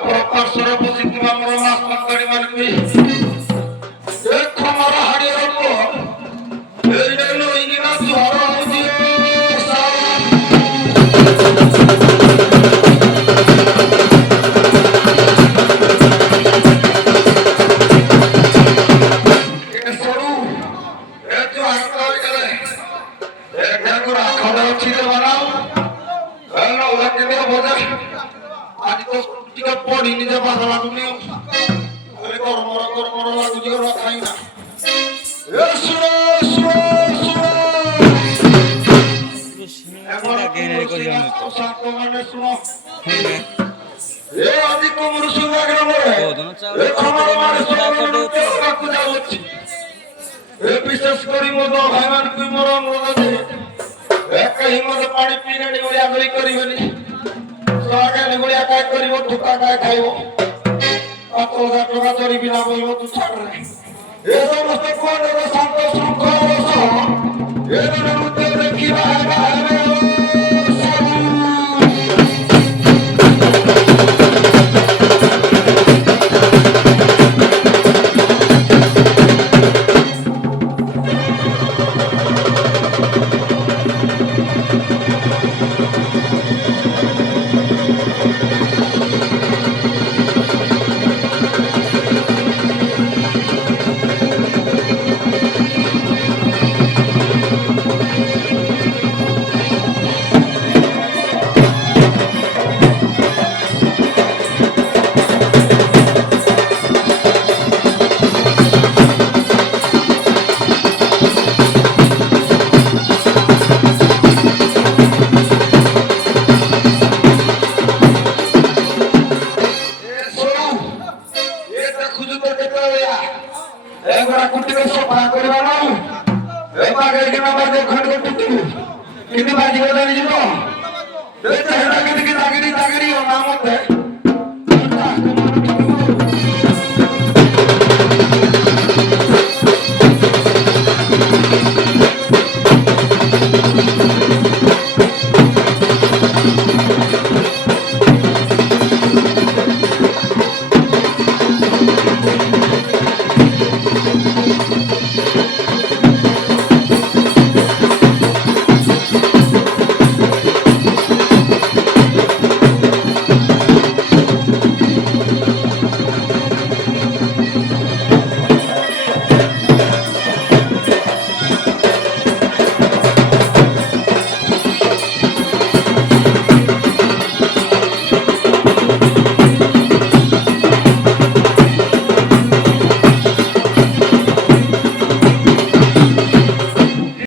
ପାର୍ଶ୍ୱରେ ବସିଥିବା ମୋର ମାଷ୍ଟରକାରୀ ମାନଙ୍କୁ ଏ ଖମର ହାଡ଼ିର ପୁଅ ଏଇନେ ନଈକିନା ଜ୍ୱର ହଉଛି ସରୁ ଏ ଯୋଉ ହାତ ଗଲେ ଏ ଠାକୁର ଆଖଣ୍ଡ ଅଛି ଯେ ବାନାଉ ହେଲୋ କେତେ ବଜା ଆଜି ତ ଟିକେ ପଡ଼ିନି ଯେ ବାଧା ଲାଗୁନି ଆରେ ଗରମର ଲାଗୁଛି ଘର ଖାଇନା ଏ ଶୁଣ ଶୁଣ ଶୁଣ ମାନେ ଶୁଣ ଏ ଆଜି କମରୁ ଶୁଣିବା ଗ୍ରାମରେ ଏ ଖବର ମାନେ ଶୁଣିବାକୁ ଯାଉଛି ଏ ବିଶେଷ କରି ମୋ ଭାଇମାନଙ୍କୁ ମୋର ଅନୁରୋଧ ଯେ କେହି ମୋତେ ପାଣି ପିଇଲେଣି ଭଳିଆ ଗଳି କରିବେନି ସହଗାନି ଭଳିଆ କାୟ କରିବ ଧୋକା କାୟ ଖାଇବ 5,000 ଟଙ୍କା ଧରିବି ନା ବହିବ ତୁ ଛାଡ଼ରେ ଏ ସମସ୍ତେ କୁଆଡ଼େ ଶାନ୍ତ ଶୃଙ୍ଖଳାର ସହ ଏ ନୃତ୍ୟ ଦେଖିବା ହେବେ किती भाजी बोलायला जिरो बेटा हेडा किती दागडी हो नाम होते